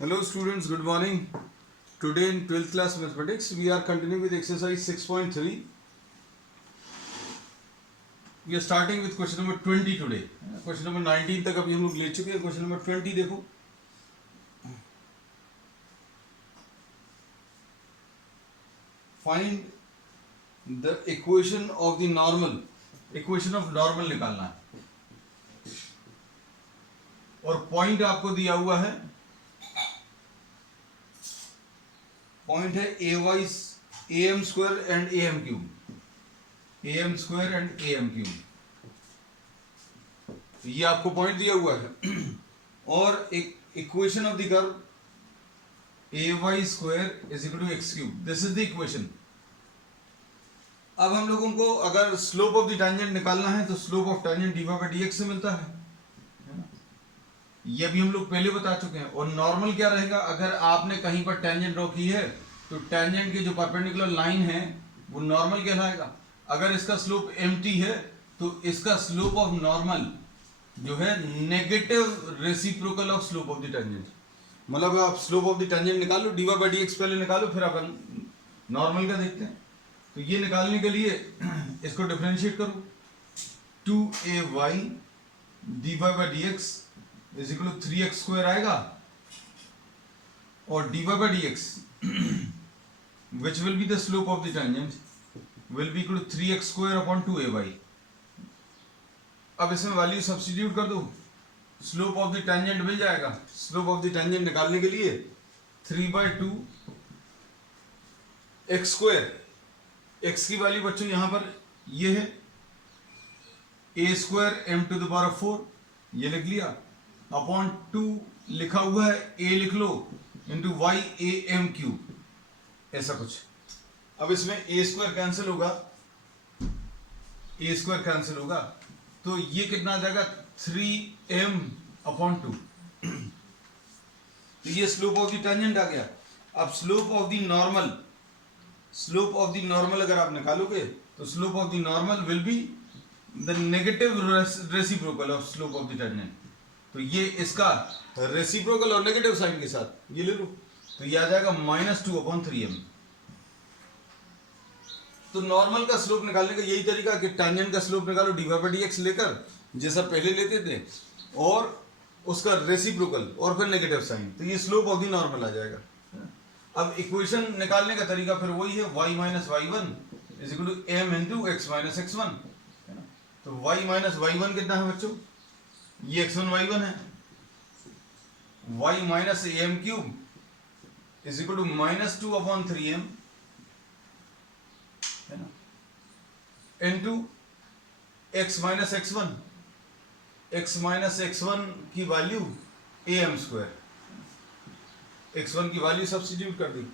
Hello students, good morning. Today in 12th class mathematics we are continuing with exercise 6.3. We are starting with question number 20 today. Question number 19 तक अभी हम लोग ले चुके हैं. Question number 20 देखो. Find the equation of the normal. Equation of normal निकालना है. और पॉइंट आपको दिया हुआ है. पॉइंट है A Y A M square and A M cube. A M square and A M cube, ये आपको पॉइंट दिया हुआ है. और एक equation of the curve A Y square is equal to x cube. This is the equation. अब हम लोगों को अगर स्लोप ऑफ द टेंजेंट निकालना है तो slope of tangent d y by d x से मिलता है. ये भी हम लोग पहले बता चुके हैं. और नॉर्मल क्या रहेगा, अगर आपने कहीं पर टेंजेंट ड्रॉ की है तो टेंजेंट की जो परपेंडिकुलर लाइन है वो नॉर्मल कहलाएगा. अगर इसका स्लोप एम्प्टी है तो इसका स्लोप ऑफ नॉर्मल जो है negative reciprocal of slope of the tangent. मतलब आप स्लोप ऑफ द टेंजेंट निकालो, d y by d x पहले निकालो, फिर अपन नॉर्मल का देखते हैं. तो ये निकालने के लिए इसको डिफरेंशिएट करो. 2ay d y by d x is equal to 3x square आएगा. और d y by d x which will be the slope of the tangent will be equal to 3x square upon 2ay. अब इसमें value substitute कर दो, slope of the tangent मिल जाएगा. Slope of the tangent निकालने के लिए 3/2 x square. x की वैल्यू बच्चों यहां पर ये है a square m to the power 4, ये लिख लिया, अपॉन 2 लिखा हुआ है, a लिख लो, into Y A M cube, ऐसा कुछ. अब इसमें a स्क्वायर कैंसिल होगा, a स्क्वायर कैंसिल होगा, तो ये कितना आ जाएगा 3m अपॉन 2. तो ये स्लोप ऑफ द टेंजेंट आ गया. अब slope of the normal, slope of the normal अगर आप निकालोगे तो slope of the normal will be the negative reciprocal of slope of the tangent. तो ये इसका रेसिप्रोकल और नेगेटिव साइन के साथ ये ले लो, तो ये आ जाएगा -2/3m. तो नॉर्मल का स्लोप निकालने का यही तरीका कि टेंजेंट का स्लोप निकालो d y by d x लेकर, जैसा पहले लेते थे, और उसका रेसिप्रोकल और फिर नेगेटिव साइन, तो ये स्लोप ऑफ द नॉर्मल आ जाएगा. अब इक्वेशन निकालने का तरीका फिर वही है, y minus y one is equal to m into x minus x one. तो y माइनस वाई वन कितना है बच्चों, ये x1 y1 है. y minus a M cube is equal to -2/3m है ना, into x minus x1. x minus x1 की value am square, x1 की वैल्यू सब्स्टिट्यूट कर दी.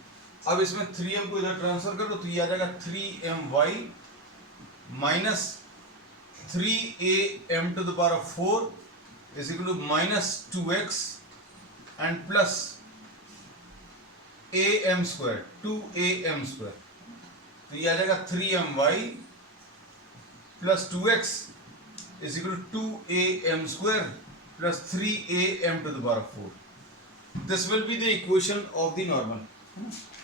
अब इसमें 3m को इधर ट्रांसफर कर दो, तो ये आ जाएगा 3my minus 3am to the power 4 is equal to -2x and plus am square 2am square. तो ये आ जाएगा 3my plus 2x is equal to 2am square plus 3am to the power of 4. This will be the equation of the normal.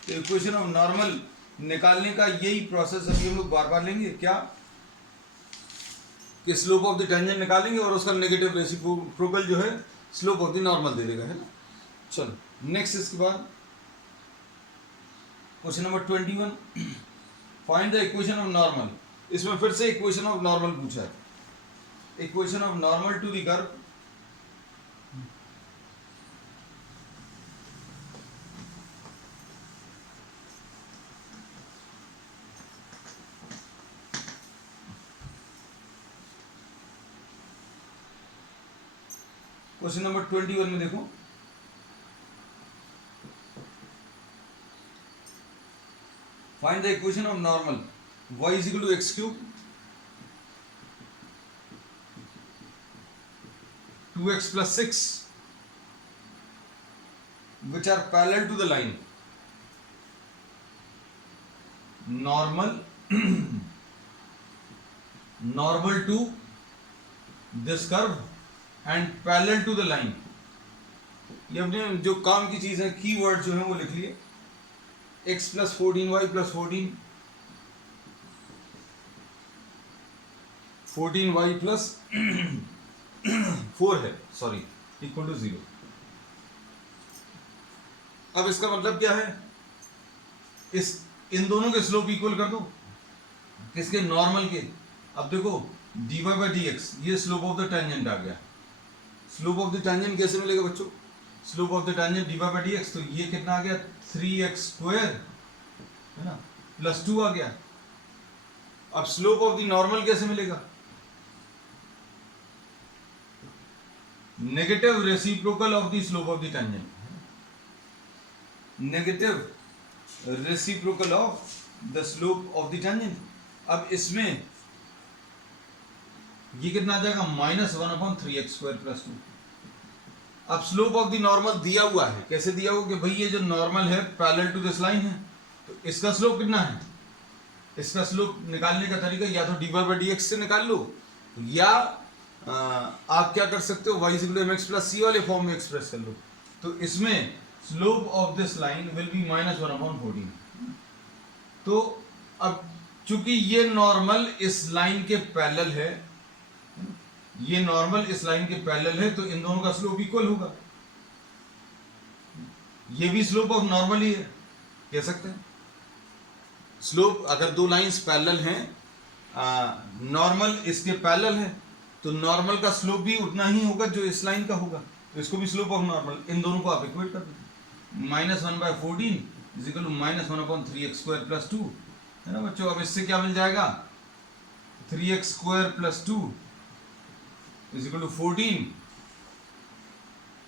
तो equation of normal निकालने का यही process अभी हम लोग बार बार लेंगे. क्या कि स्लोप ऑफ द टेंजेंट निकालेंगे और उसका नेगेटिव रेसिप्रोकल जो है स्लोप ऑफ द नॉर्मल दे देगा, है ना. चलो नेक्स्ट, इसके बाद question number 21. Find the equation of normal. इसमें फिर से इक्वेशन ऑफ नॉर्मल पूछा है. Equation of normal to the curve question number 21 में देखो, find the equation of normal y is equal to x cube 2x plus 6 which are parallel to the line. Normal normal to this curve and parallel to the line. ये अपने जो काम की चीज है, keyword जो है वो लिख लिए। x plus 14y plus 14y plus 4 है, सॉरी, इक्वल टू 0। अब इसका मतलब क्या है, इन दोनों के स्लोप इक्वल कर दो, किसके, नॉर्मल के। अब देखो dy बाई डी एक्स, ये स्लोप ऑफ द टेंजेंट आ गया। स्लोप ऑफ द टेंजेंट कैसे मिलेगा बच्चों, slope of the tangent dy by d x, तो ये कितना आ गया 3x स्क्वायर है ना, प्लस 2 आ गया। अब स्लोप ऑफ द नॉर्मल कैसे मिलेगा, negative reciprocal of the slope of the tangent, negative reciprocal of the slope of the tangent. अब इसमें ये कितना आ जाएगा, -1/3x स्क्वायर प्लस 2। अब स्लोप ऑफ द नॉर्मल दिया हुआ है, कैसे दिया हुआ कि भाई ये जो नॉर्मल है पैरेलल टू दिस लाइन है, तो इसका स्लोप कितना है, इसका स्लोप निकालने का तरीका या तो dy बाई डी एक्स से निकाल लो, या आप क्या कर सकते हो, y = mx + c वाले फॉर्म में एक्सप्रेस कर लो। तो इसमें slope of this line will be -1/14। तो अब चूंकि ये नॉर्मल इस लाइन के पैरेलल है, ये नॉर्मल इस लाइन के पैरेलल है, तो इन दोनों का स्लोप इक्वल होगा। ये भी स्लोप ऑफ नॉर्मल ही है, कह सकते हैं। स्लोप अगर दो लाइंस पैरेलल हैं, नॉर्मल इसके पैरेलल है, तो नॉर्मल का स्लोप भी उतना ही होगा जो इस लाइन का होगा, तो इसको भी स्लोप ऑफ नॉर्मल, इन दोनों को आप इक्वेट कर दो। -1/14 = -1/3x स्क्वायर प्लस 2 है ना बच्चों। अब इससे क्या मिल जाएगा, 3x स्क्वायर प्लस 2 = 14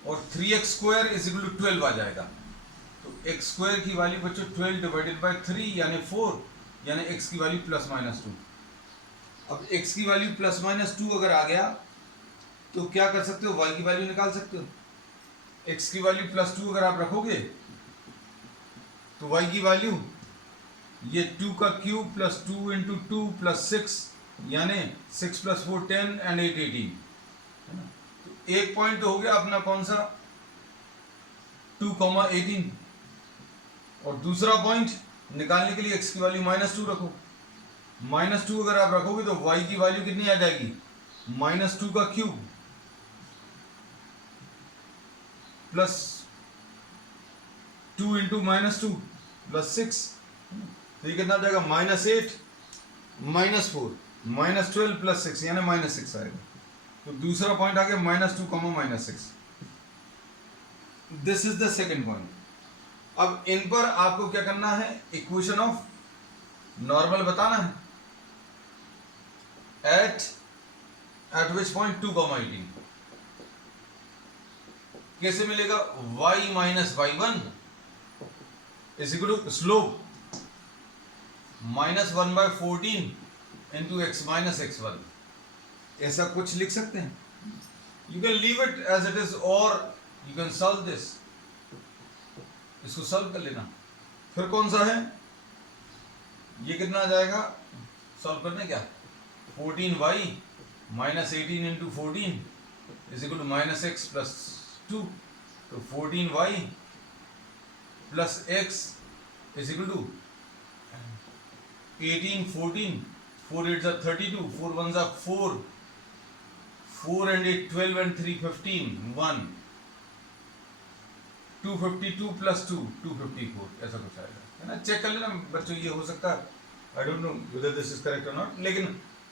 और 3x स्क्वायर = 12 आ जाएगा। तो x स्क्वायर की वैल्यू बच्चों 12 डिवाइडेड बाय 3 यानी 4, यानी x की वैल्यू +-2। अब x की वैल्यू +-2 अगर आ गया तो क्या कर सकते हो, y की वैल्यू निकाल सकते हो। x की वैल्यू +2 अगर आप रखोगे तो y की वैल्यू ये 2 का क्यूब प्लस 2 × 2 + 6 यानी 6 + 4 10 and 8 18 है ना। तो एक पॉइंट तो हो गया अपना कौन सा, 2,18, और दूसरा पॉइंट निकालने के लिए x की वैल्यू -2 रखो। -2 अगर आप रखोगे तो y की वैल्यू कितनी आ जाएगी, -2 का क्यूब प्लस 2 × -2 + 6, तो ये कितना आ जाएगा, -8 -4 -12 + 6 यानी -6 आएगा। तो दूसरा पॉइंट आ गया -2, -6। This is the second point. अब इन पर आपको क्या करना है, इक्वेशन ऑफ नॉर्मल बताना है। एट विच पॉइंट 2,18 कैसे मिलेगा, y - y1 = slope -1/14 × x - x1। ऐसा कुछ लिख सकते हैं। You can leave it as it is और यू कैन सॉल्व दिस, इसको सॉल्व कर लेना। फिर कौन सा है, ये कितना आ जाएगा सॉल्व करने, क्या 14y - 18 × 14 = -x + 2, तो 14y + x = 18 14 4 8 are 32 4 1s are 4 4 and 8 12 and 3 15 1 252 + 2 254 ऐसा कुछ आएगा, है ना। चेक कर लेना बच्चों, ये हो सकता है, I don't know whether this is correct और नॉट, लेकिन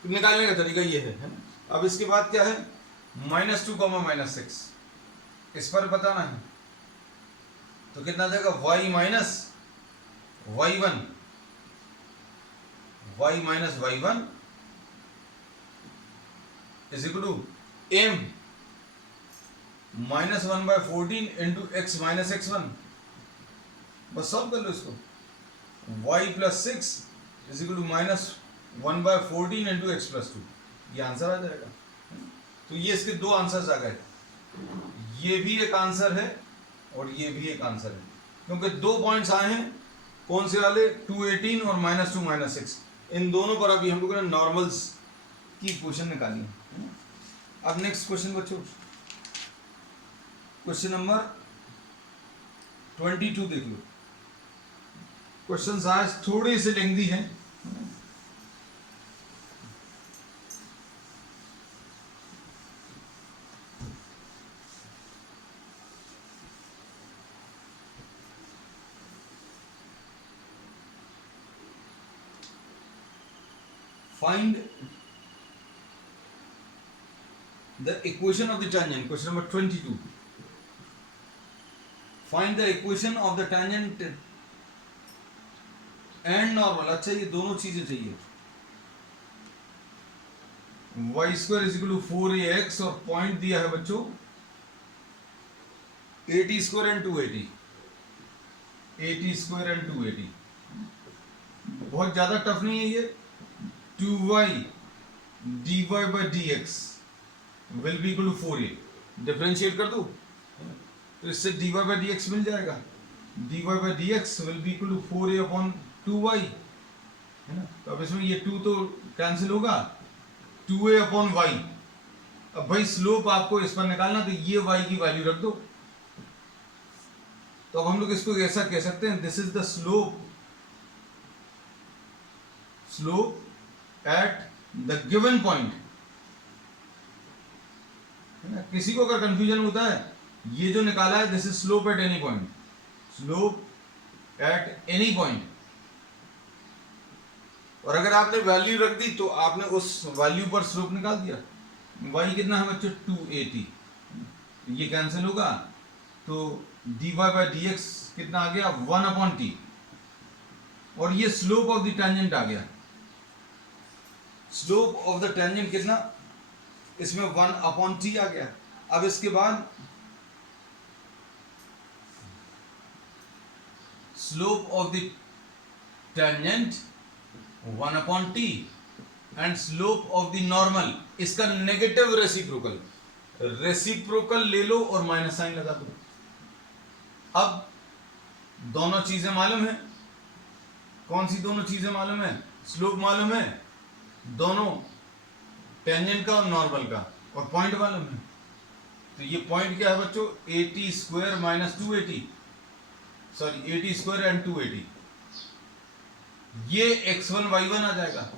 निकालने का तरीका ये है ना। अब इसके बाद क्या है, -2, -6 इस पर बताना है, तो कितना आ जाएगा, y - y1 = m -1/14 × x - x1। बस सॉल्व कर लो इसको। y + 6 = -1/14 × x + 2, ये आंसर आ जाएगा। तो ये इसके दो आंसर्स आ गए, ये भी एक आंसर है और ये भी एक आंसर है, क्योंकि दो पॉइंट्स आए हैं, कौन से वाले, 218 और -2 -6, इन दोनों पर अभी हम लोगों ने नॉर्मल्स की इक्वेशन निकाली है। अब नेक्स्ट क्वेश्चन बच्चों, क्वेश्चन नंबर 22 देख लो। क्वेश्चन आज थोड़े से लेंदी हैं। Find the equation of the tangent. Question number 22. Find the equation of the tangent and normal. अच्छा, ये दोनों चीजें चाहिए। y square is equal to 4ax और पॉइंट दिया है बच्चों 80 स्क्वायर एंड 280। 80 स्क्वायर एंड 280 बहुत ज्यादा टफ नहीं है ये। 2y dy by dx will be equal to 4a। Differentiate कर दो तो इससे dy by dx मिल जाएगा। dy by dx will be equal to 4a upon 2y, है ना। तो अब इसमें ये 2 तो कैंसिल होगा, 2a upon y। अब भाई स्लोप आपको इस पर निकालना, तो ये y की वैल्यू रख दो। तो अब हम लोग इसको ऐसा कह सकते हैं, this is the slope at the given point, है ना। किसी को अगर कंफ्यूजन होता है, ये जो निकाला है this is slope at any point, slope at any point. और अगर आपने वैल्यू रख दी तो आपने उस वैल्यू पर स्लोप निकाल दिया। y कितना है बच्चों 280, ये कैंसिल होगा तो dy by dx कितना आ गया 1/t, और ये स्लोप ऑफ द टेंजेंट आ गया। स्लोप ऑफ द टेंजेंट कितना, इसमें 1/t आ गया। अब इसके बाद slope of the tangent 1/t and slope of the normal, इसका नेगेटिव रेसिप्रोकल ले लो और माइनस साइन लगा दो। अब दोनों चीजें मालूम है। कौन सी दोनों चीजें मालूम है? स्लोप मालूम है दोनों, टेंजेंट का और नॉर्मल का, और पॉइंट मालूम है। तो ये पॉइंट क्या है बच्चों 80 square minus 280, sorry 80 square and 280। ये x1 y1 आ जाएगा।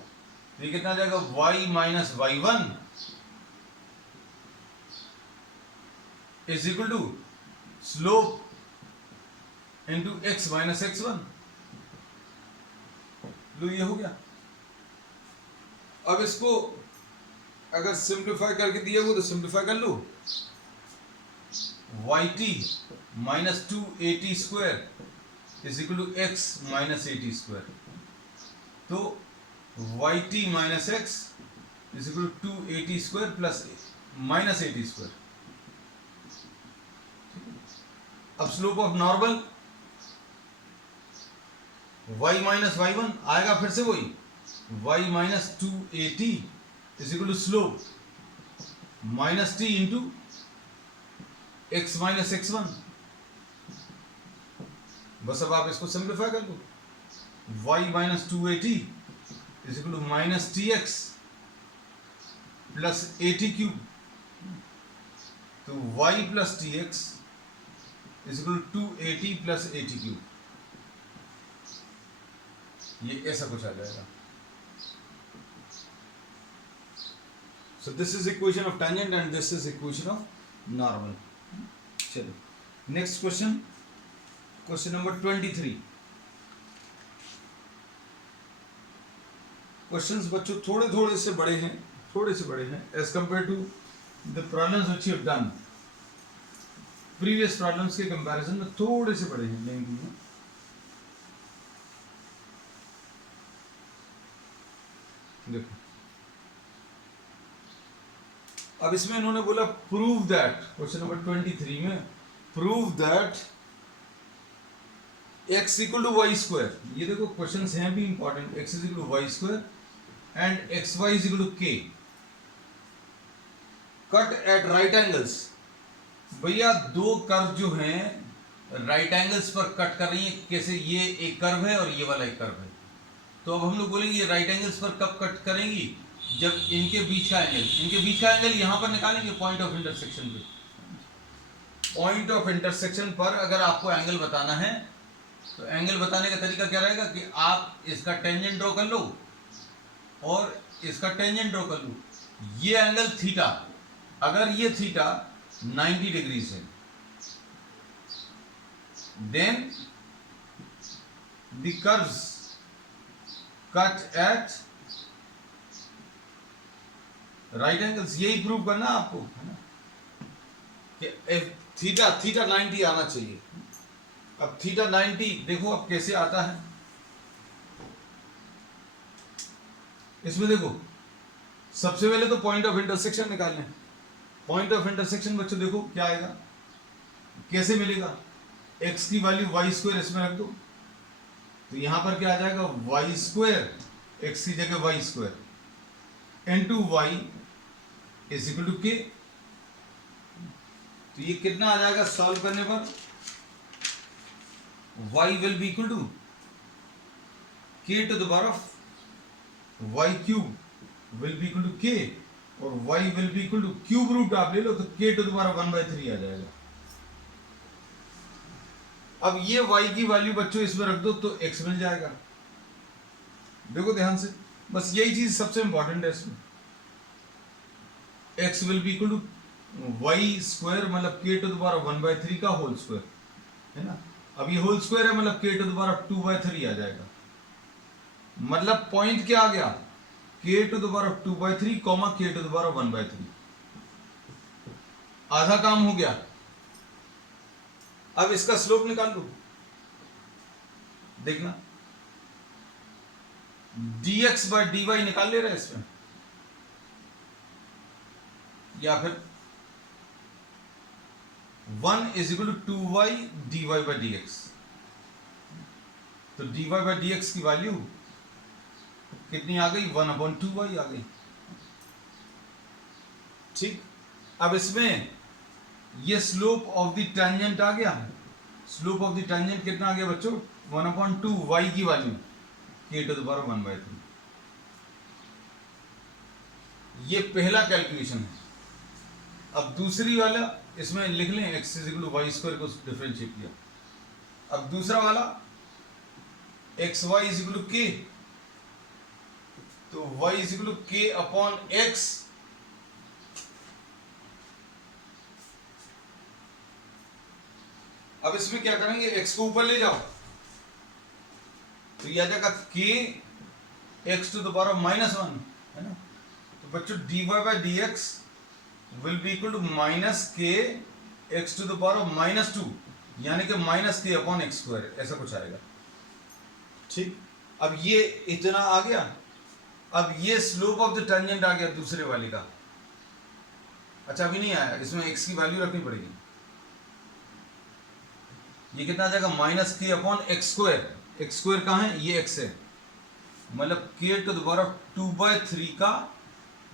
ये कितना आ जाएगा y minus y1 is equal to slope into x minus x1। लो ये हो गया। अब इसको अगर सिंप्लीफाई करके दिया हो तो सिंप्लीफाई कर लो। yt minus 280 square is equal to x minus 80 square. तो yt minus x is equal to 280 square plus minus 80 square. अब slope of normal y minus y1 आएगा, फिर से वही y minus 280 is equal to slope minus t into x minus x1। बस अब आप इसको सिंप्लीफाई कर लो। y minus 280 is equal to minus tx plus 80 cube. तो y plus tx is equal to 280 प्लस 80 क्यूब। ये ऐसा कुछ आ जाएगा। So this is equation of tangent and this is equation of normal. चलो next question, question number 23. Questions बच्चों थोड़े से बड़े हैं, as compared to the problems which you have done. Previous problems के comparison में थोड़े से बड़े हैं, लेंगे हैं। देखो अब इसमें इन्होंने बोला प्रूव दैट, क्वेश्चन नंबर 23 में prove that x equal to y square. ये देखो क्वेश्चंस हैं भी important. x is equal to y square and x y is equal to k cut at right angles. भैया दो कर्व जो हैं right angles पर कट कर रही हैं। कैसे? ये एक कर्व है और ये वाला एक कर्व है। तो अब हम लोग बोलेंगे ये राइट एंगल्स पर कब कट करेंगी? जब इनके बीच का एंगल यहां पर निकालेंगे पॉइंट ऑफ इंटरसेक्शन पे। पॉइंट ऑफ इंटरसेक्शन पर अगर आपको एंगल बताना है तो एंगल बताने का तरीका क्या रहेगा कि आप इसका टेंजेंट ड्रॉ कर लो और इसका टेंजेंट ड्रॉ कर लो। ये एंगल थीटा, अगर ये थीटा 90 डिग्री है, then the curves cut at right angles. यही प्रूव करना आपको, है ना, कि थीटा 90 आना चाहिए। अब थीटा 90 देखो अब कैसे आता है। इसमें देखो सबसे पहले तो पॉइंट ऑफ इंटरसेक्शन निकाल लें। पॉइंट ऑफ इंटरसेक्शन बच्चों देखो क्या आएगा, कैसे मिलेगा। x की वैल्यू वाई स्क्वायर इसमें रख दो, तो यहां पर क्या आ जाएगा, वाई स्क्वायर, एक्स की जगह y square into y is equal to k. तो ये कितना आ जाएगा सॉल्व करने पर, y will be equal to k to the power of y cube will be equal to k, और y will be equal to cube root आप ले लो तो k टू द पावर 1/3 आ जाएगा। अब ये y की वैल्यू बच्चों इसमें रख दो तो x मिल जाएगा। देखो ध्यान से, बस यही चीज सबसे इंपॉर्टेंट है इसमें। x will be equal to y square मतलब k टू द पावर 1/3 का होल स्क्वायर, है ना। अब ये होल स्क्वायर है मतलब k टू द पावर 2/3 आ जाएगा। मतलब पॉइंट क्या आ गया, k to the power 2/3 comma k to the power 1/3। आधा काम हो गया। अब इसका स्लोप निकाल लो, देखना dx बाय dy निकाल ले रहे हैं इसमें, या फिर 1 is equal to 2y dy by dx। तो dy बाय dx की वैल्यू कितनी आ गई, 1/2y आ गई। ठीक, अब इसमें ये स्लोप ऑफ द टेंजेंट आ गया। स्लोप ऑफ द टेंजेंट कितना आ गया बच्चों, 1/2y की value k to the power 1/3। ये पहला कैलकुलेशन है। अब दूसरी वाला इसमें लिख लें, x is equal to y square को डिफरेंशिएट किया। अब दूसरा वाला x y is equal to k, तो y is equal to k upon x। अब इसमें क्या करेंगे, x को ऊपर ले जाओ तो यह आ जाएगा k x to the power -1, है ना। तो बच्चों dy by dx will be equal to minus k x to the power -2, यानी कि -k अपॉन x स्क्वायर, ऐसा कुछ आएगा। ठीक, अब ये इतना आ गया। अब ये स्लोप ऑफ द टेंजेंट आ गया दूसरे वाले का। अच्छा अभी नहीं आया, इसमें x की वैल्यू रखनी पड़ेगी। ये कितना आ जाएगा, -k upon x square. x square कहाँ है, ये x है, मतलब k टू द पावर 2/3 का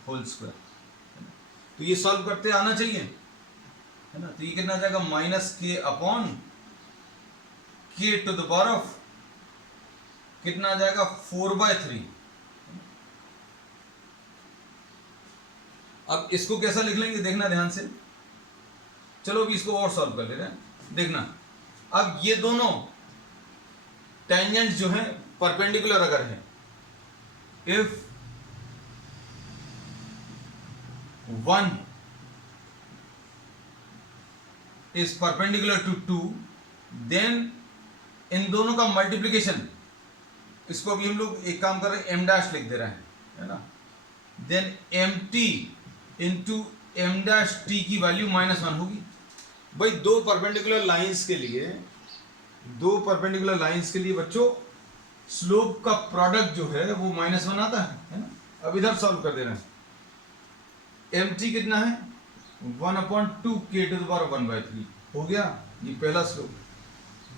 होल स्क्वायर। तो ये सॉल्व करते आना चाहिए, है ना। तो ये कितना आ जाएगा, -k upon k to the power of कितना आ जाएगा, 4/3। अब इसको कैसा लिख लेंगे देखना ध्यान से। चलो अभी इसको और सॉल्व कर ले रहे हैं, देखना। अब ये दोनों टेंजेंट जो है परपेंडिकुलर अगर है, if 1 is perpendicular to 2, then इन दोनों का मल्टीप्लीकेशन, इसको अभी हम लोग एक काम कर रहे हैं, m' लिख दे रहे हैं, है ना। Then mt into m' t की वैल्यू -1 होगी। भाई दो परपेंडिकुलर लाइंस के लिए बच्चों स्लोप का प्रोडक्ट जो है वो -1 आता है ना। अब इधर सॉल्व कर दे रहे हैं। mt कितना है, 1/2 k टू द पावर 1/3 हो गया, ये पहला स्लोप।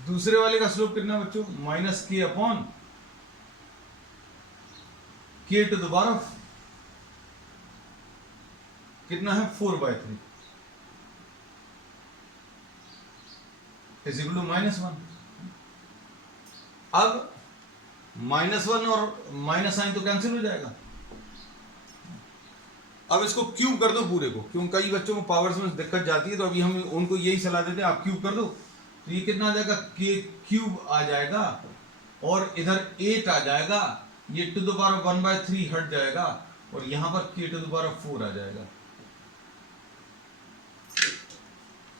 दूसरे वाले का स्लोप कितना बच्चों, -k upon k to the power कितना है, 4/3 इज इक्वल टू -1। अब -1 और माइनस साइन तो कैंसिल हो जाएगा। अब इसको क्यूब कर दो पूरे को, क्यों कई बच्चों को पावर्स में दिक्कत जाती है, तो अभी हम उनको यही सलाह देते हैं आप क्यूब कर दो। तो ये कितना आ जाएगा, के क्यूब आ जाएगा और इधर 8 आ जाएगा, ये टू द पावर 1/3 हट जाएगा और यहां पर के टू द पावर 4 आ जाएगा,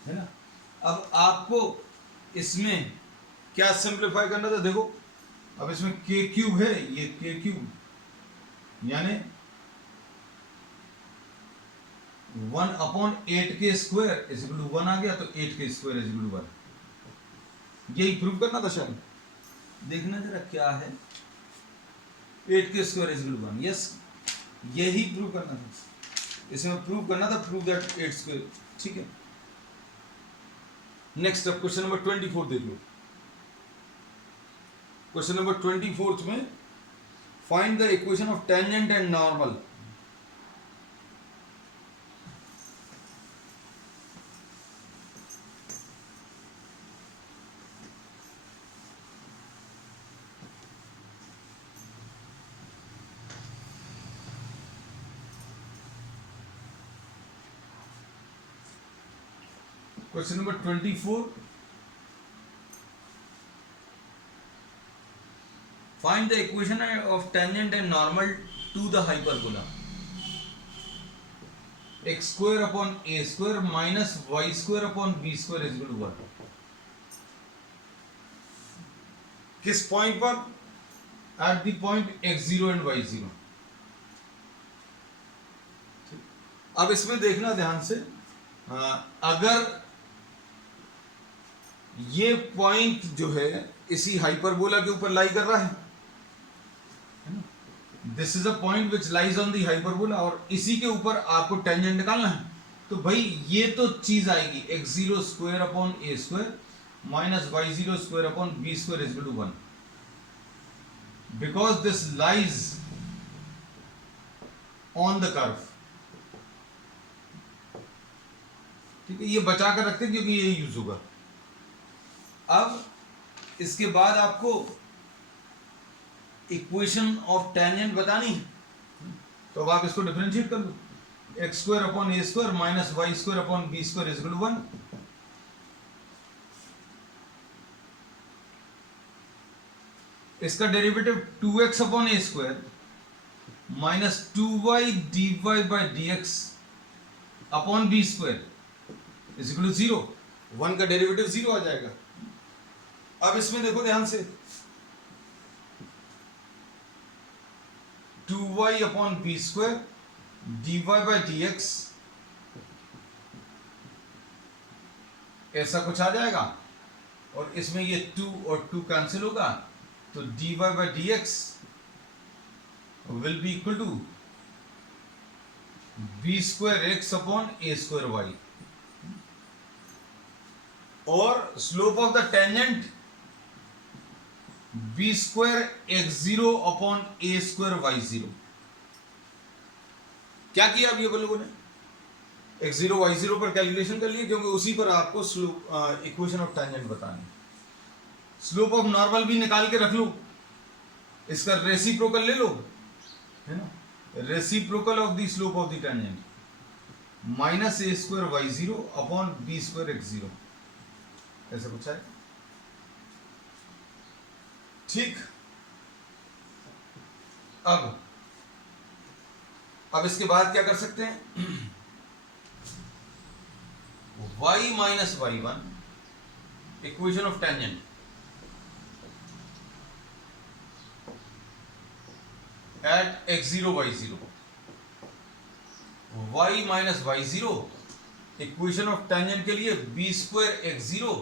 है ना। अब आपको इसमें क्या सिंप्लीफाई करना था, देखो अब इसमें के क्यूब है, ये के क्यूब यानी 1/8 के स्क्वायर इज इक्वल टू 1 आ गया, तो 8 k square is equal to 1। यही प्रूव करना था शायद, देखना जरा क्या है, 8 k square is equal to 1, yes यही प्रूव करना था, इसमें प्रूव करना था, प्रूव दैट 8 स्क्वायर, ठीक है। नेक्स्ट अब क्वेश्चन नंबर 24 देख लो। क्वेश्चन नंबर 24 में find the equation of tangent and normal. Question number 24, find the equation of tangent and normal to the hyperbola x square upon a square minus y square upon b square is equal to 1। किस point पर, at the point x0 and y0। अब इसमें देखना ध्यान से, अगर ये point जो है इसी हाइपरबोला के ऊपर लाई कर रहा है ना, this is a point which lies on the hyperbola, और इसी के ऊपर आपको टेंजेंट निकालना है। तो भाई ये तो चीज आएगी x0 square upon a square minus y0 square upon b square is equal to 1, because this lies on the curve. ठीक है, ये बचा कर रखते हैं क्योंकि ये यूज होगा। अब इसके बाद आपको इक्वेशन ऑफ टेंजेंट बतानी है, तो अब आप इसको डिफरेंशिएट कर लो, x square upon a square minus y square upon b square is equal to 1। इसका derivative 2x upon a square minus 2y dy by dx upon b square is equal to 0। 1 का derivative 0 आ जाएगा। अब इसमें देखो ध्यान से, 2y upon b square dy by dx ऐसा कुछ आ जाएगा, और इसमें ये 2 और 2 कैंसिल होगा, तो dy by dx will be equal to b square x upon a square y, और slope of the tangent b square x0 upon a square y0। क्या किया अब ये लोगों ने, x0 y0 पर कैलकुलेशन कर लिए, क्योंकि उसी पर आपको स्लोप इक्वेशन ऑफ टेंजेंट बतानी। स्लोप ऑफ नॉर्मल भी निकाल के रख लो, इसका रेसिप्रोकल ले लो, है ना, reciprocal of the slope of the tangent minus a square y0 upon b square x0, ऐसा कुछ है। ठीक, अब इसके बाद क्या कर सकते हैं, y minus y1 equation of tangent at x0 y0, y minus y0 equation of tangent के लिए b square x0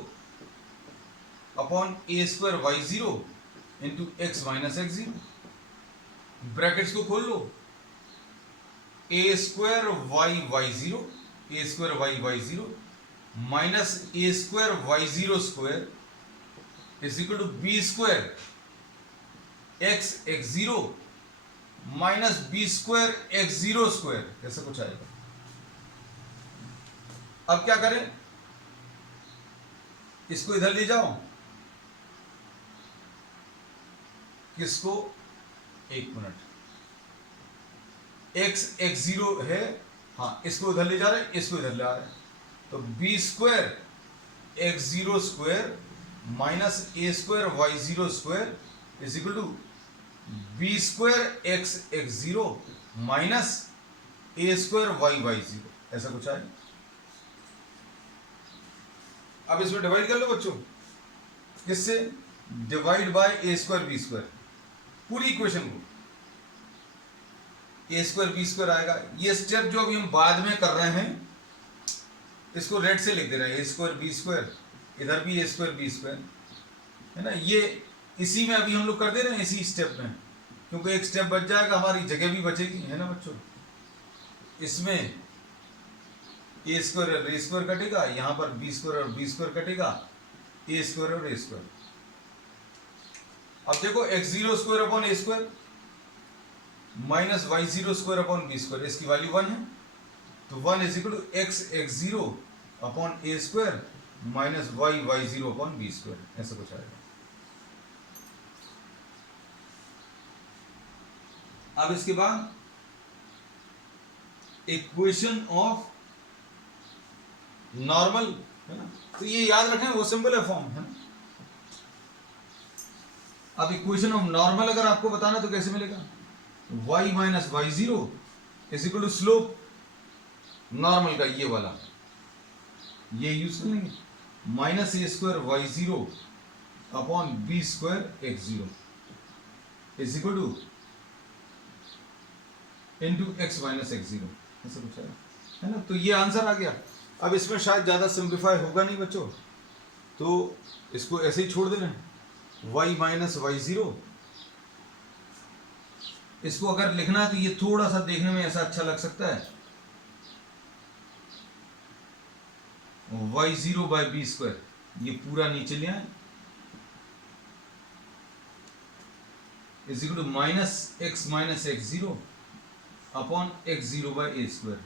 upon a square y0 into x minus x0। Brackets को खोल लो, a square y0 a square y0 minus a square y0 square is equal to b square x x0 minus b square x0 square, ऐसा कुछ आएगा। अब क्या करें, इसको इधर ले जाओ, किसको, एक मिनट, x जीरो है, हाँ इसको इधर ले जा रहे हैं, इसको इधर ले आ रहे हैं, तो b square x zero square minus a square y zero square is equal to b square x zero minus a square y zero, ऐसा कुछ आए। अब इसमें डिवाइड कर लो बच्चों, किससे? Divide by a square b square, पूरी इक्वेशन को ए स्क्वायर बी स्क्वायर आएगा। ये स्टेप जो अभी हम बाद में कर रहे हैं इसको रेड से लिख दे रहे हैं, ए स्क्वायर बी स्क्वायर, इधर भी ए स्क्वायर बी स्क्वायर है ना, ये इसी में अभी हम लोग कर दे रहे हैं, इसी स्टेप में, क्योंकि एक स्टेप बच जाएगा, हमारी जगह भी बचेगी, है ना बच्चों। इसमें ए स्क्वायर और ए स्क्वायर कटेगा, यहाँ पर बी स्क्वायर और बी स्क्वायर कटेगा, ए स्क्वायर और ए स्क्वायर। अब देखो x zero square upon a square minus y zero square upon b square, इसकी वैल्यू 1 है, तो 1 is equal to x zero upon a square minus y zero upon b square, ऐसा कुछ आएगा। अब इसके बाद इक्वेशन ऑफ नॉर्मल, है ना, तो ये याद रखें वो सिंपल है फॉर्म, है ना। अब इक्वेशन ऑफ नॉर्मल अगर आपको बताना तो कैसे मिलेगा? y minus y zero is equal to slope normal का, ये वाला, ये यूज करेंगे, minus a square y zero upon b square x zero is equal to into x minus x zero, ऐसा कुछ है ना। तो ये आंसर आ गया। अब इसमें शायद ज़्यादा सिंप्लीफाई होगा नहीं बच्चों, तो इसको ऐसे ही छोड़ दे रहे हैं, y माइनस वाई जीरो, इसको अगर लिखना है तो ये थोड़ा सा देखने में ऐसा अच्छा लग सकता है, y zero by b square, ये पूरा नीचे ले आए, is equal to minus x zero upon x zero by a square.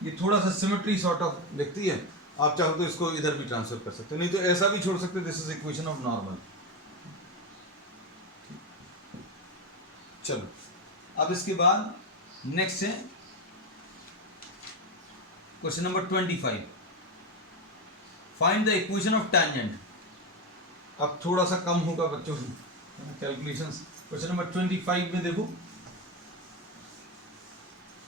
ये थोड़ा सा सिमेट्री सॉर्ट ऑफ दिखती है, आप चाहो तो इसको इधर भी ट्रांसफर कर सकते हो, नहीं तो ऐसा भी छोड़ सकते हो, this is equation of normal. चलो अब इसके बाद नेक्स्ट है question number 25, find the equation of tangent. अब थोड़ा सा कम होगा बच्चों कैलकुलेशंस। क्वेश्चन नंबर 25 में देखो,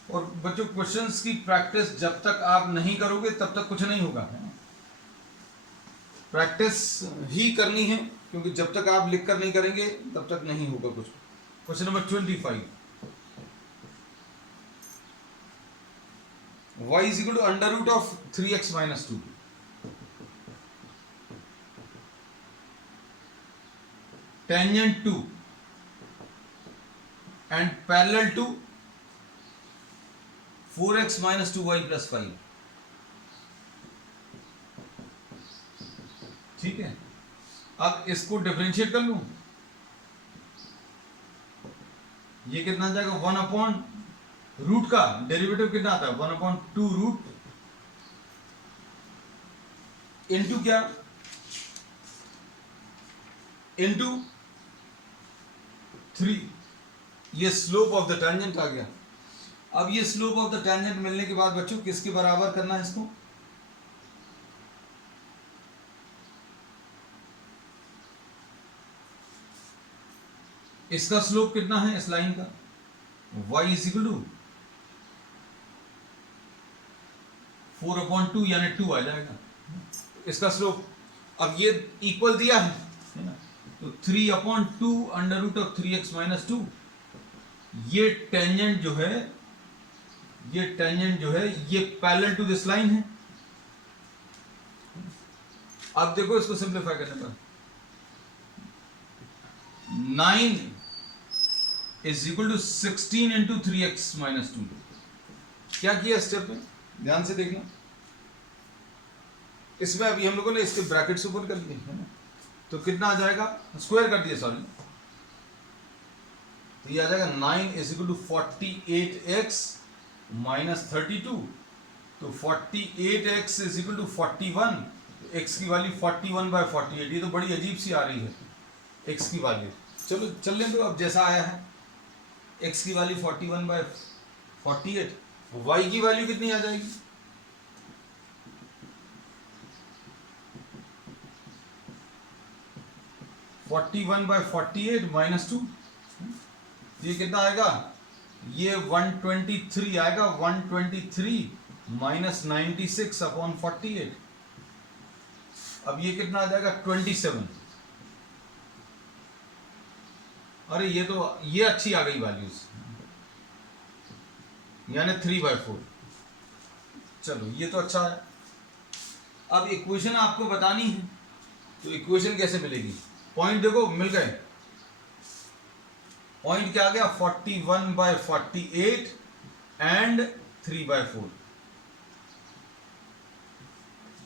और बच्चों क्वेश्चंस की प्रैक्टिस जब तक आप नहीं करोगे तब तक कुछ नहीं होगा, प्रैक्टिस ही करनी है, क्योंकि जब तक आप लिख कर नहीं करेंगे तब तक नहीं होगा कुछ। Question number 25, y is equal to under root of 3x minus 2, tangent to and parallel to 4x minus 2y plus 5, ठीक है। अब इसको डिफरेंशिएट कर लूं, ये कितना आ जाएगा, 1 अपॉन रूट का डेरिवेटिव कितना आता है, 1 अपॉन 2 रूट इनटू क्या, इनटू 3, ये स्लोप ऑफ द टेंजेंट आ गया। अब ये स्लोप ऑफ द टेंजेंट मिलने के बाद बच्चों किसके बराबर करना है इसको, इसका स्लोप कितना है इस लाइन का, y is equal to 4 upon 2 यानी 2 आ जाएगा इसका स्लोप। अब ये इक्वल दिया है ना, तो 3 upon 2 under root of 3x minus 2, ये टेंजेंट जो है, ये टेंजेंट जो है ये पैरेलल टू दिस लाइन है। अब देखो इसको सिंप्लीफाई करने पर 9 is equal to 16 into 3x minus 2, क्या किया स्टेप में, ध्यान से देखना। इसमें अभी हम लोगों ने इसके ब्रैकेट्स ऊपर कर लिए है ना, तो कितना आ जाएगा, स्क्वायर कर दिया सॉरी, तो ये आ जाएगा 9 is equal to 48x minus 32, तो 48x इज इक्वल टू 41, तो x की वैल्यू 41/48, ये तो बड़ी अजीब सी आ रही है x की वैल्यू। चलो चलने दो, अब जैसा आया है x की वैल्यू 41/48 48, y की वैल्यू कितनी आ जाएगी? 41/48 -2, ये कितना आएगा? ये 123 आएगा। 123 - 96/48। अब ये कितना आ जाएगा? 27। अरे ये अच्छी आ गई वैल्यूज, यानी 3/4। चलो ये तो अच्छा है। अब इक्वेशन आपको बतानी है, तो इक्वेशन कैसे मिलेगी? पॉइंट देखो मिल गए। पॉइंट क्या आ गया? 41/48 एंड 3/4।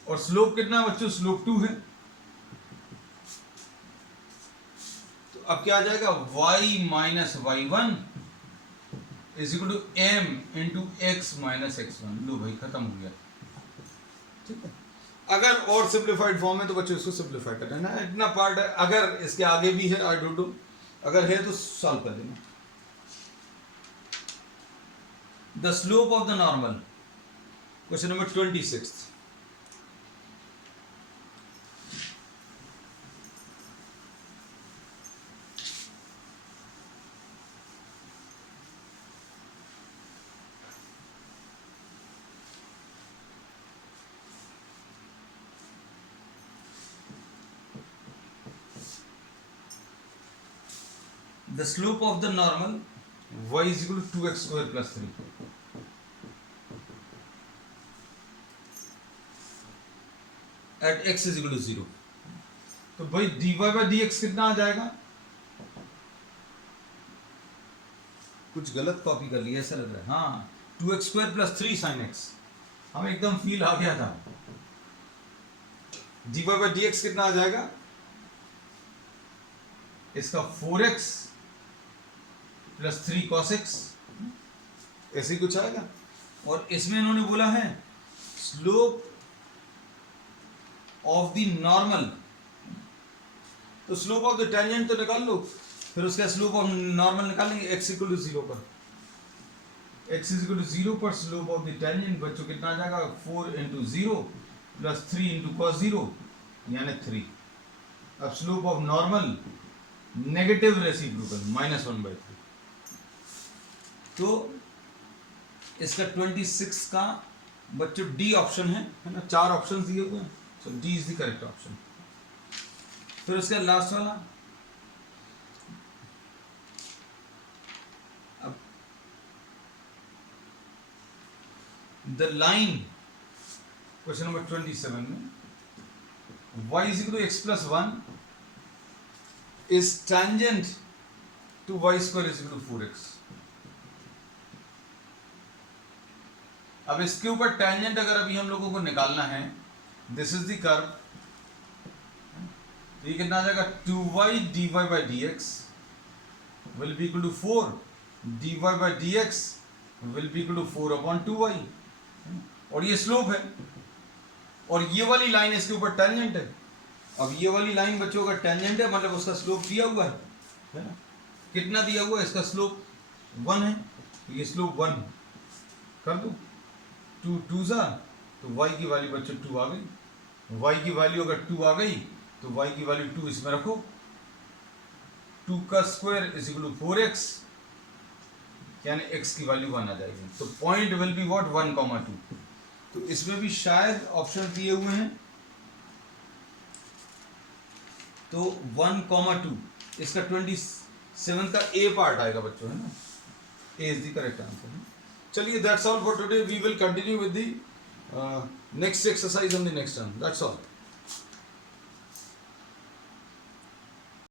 और स्लोप कितना है बच्चों? स्लोप 2 है। तो अब क्या आ जाएगा? y - y1 is equal to m into x - x1। लो भाई खत्म हो गया। ठीक है, अगर और सिंप्लीफाइड फॉर्म है तो बच्चों इसको सिंप्लीफाई कर लेना, इतना पार्ट है। अगर इसके आगे भी है आई डोंट नो, अगर है तो सॉल्व कर देना। The slope of the normal, question number 26। The slope of the normal y is equal to 2x² + 3 at x is equal to 0। तो भाई dy/dx कितना आ जाएगा? कुछ गलत कॉपी कर लिया ऐसा लग रहा है। हाँ, 2x² + 3 sin x। हमें एकदम फील आ गया था। dy/dx कितना आ जाएगा? इसका 4x + 3 cos x, ऐसे कुछ आएगा। और इसमें इन्होंने बोला है स्लोप ऑफ द नॉर्मल, तो स्लोप ऑफ द टेंजेंट तो निकाल लो, फिर उसका स्लोप ऑफ नॉर्मल निकालेंगे। x = 0 पर, x = 0 पर स्लोप ऑफ द टेंजेंट बच्चों कितना आ जाएगा? 4 × 0 + 3 × cos 0 यानी 3। अब slope of normal negative reciprocal -1/3। तो इसका 26 का बच्चों डी ऑप्शन है ना? 4 ऑप्शन दिए हुए हैं, तो D is the correct option. फिर उसका लास्ट वाला, अब द लाइन, क्वेश्चन नंबर 27 में y = x + 1 is tangent to y² = 4x। अब इसके ऊपर टेंजेंट अगर अभी हम लोगों को निकालना है, दिस इज द कर्व, तो ये कितना आ जाएगा? 2y dy/dx will be equal to 4 dy/dx will be equal to 4/2y। और ये स्लोप है, और ये वाली लाइन इसके ऊपर टेंजेंट है। अब ये वाली लाइन बच्चों का टेंजेंट है, मतलब उसका स्लोप दिया हुआ है ना? कितना दिया हुआ है? इसका स्लोप 1 है, तो ये स्लोप 1 कर दो। 2 2 तो y की वैल्यू बच्चों 2 आ गई। y की वैल्यू अगर 2 आ गई तो y की वैल्यू 2 इसमें रखो। 2 का स्क्वायर = 4x, यानी x की वैल्यू 1 आ जाएगी। तो पॉइंट विल बी व्हाट? 1,2। तो इसमें भी शायद ऑप्शन दिए हुए हैं, तो 1,2 इसका 27 का ए पार्ट आएगा बच्चों, है ना? A is the correct answer. चलिए, that's all for today. We will continue with the next exercise on the next term. That's all.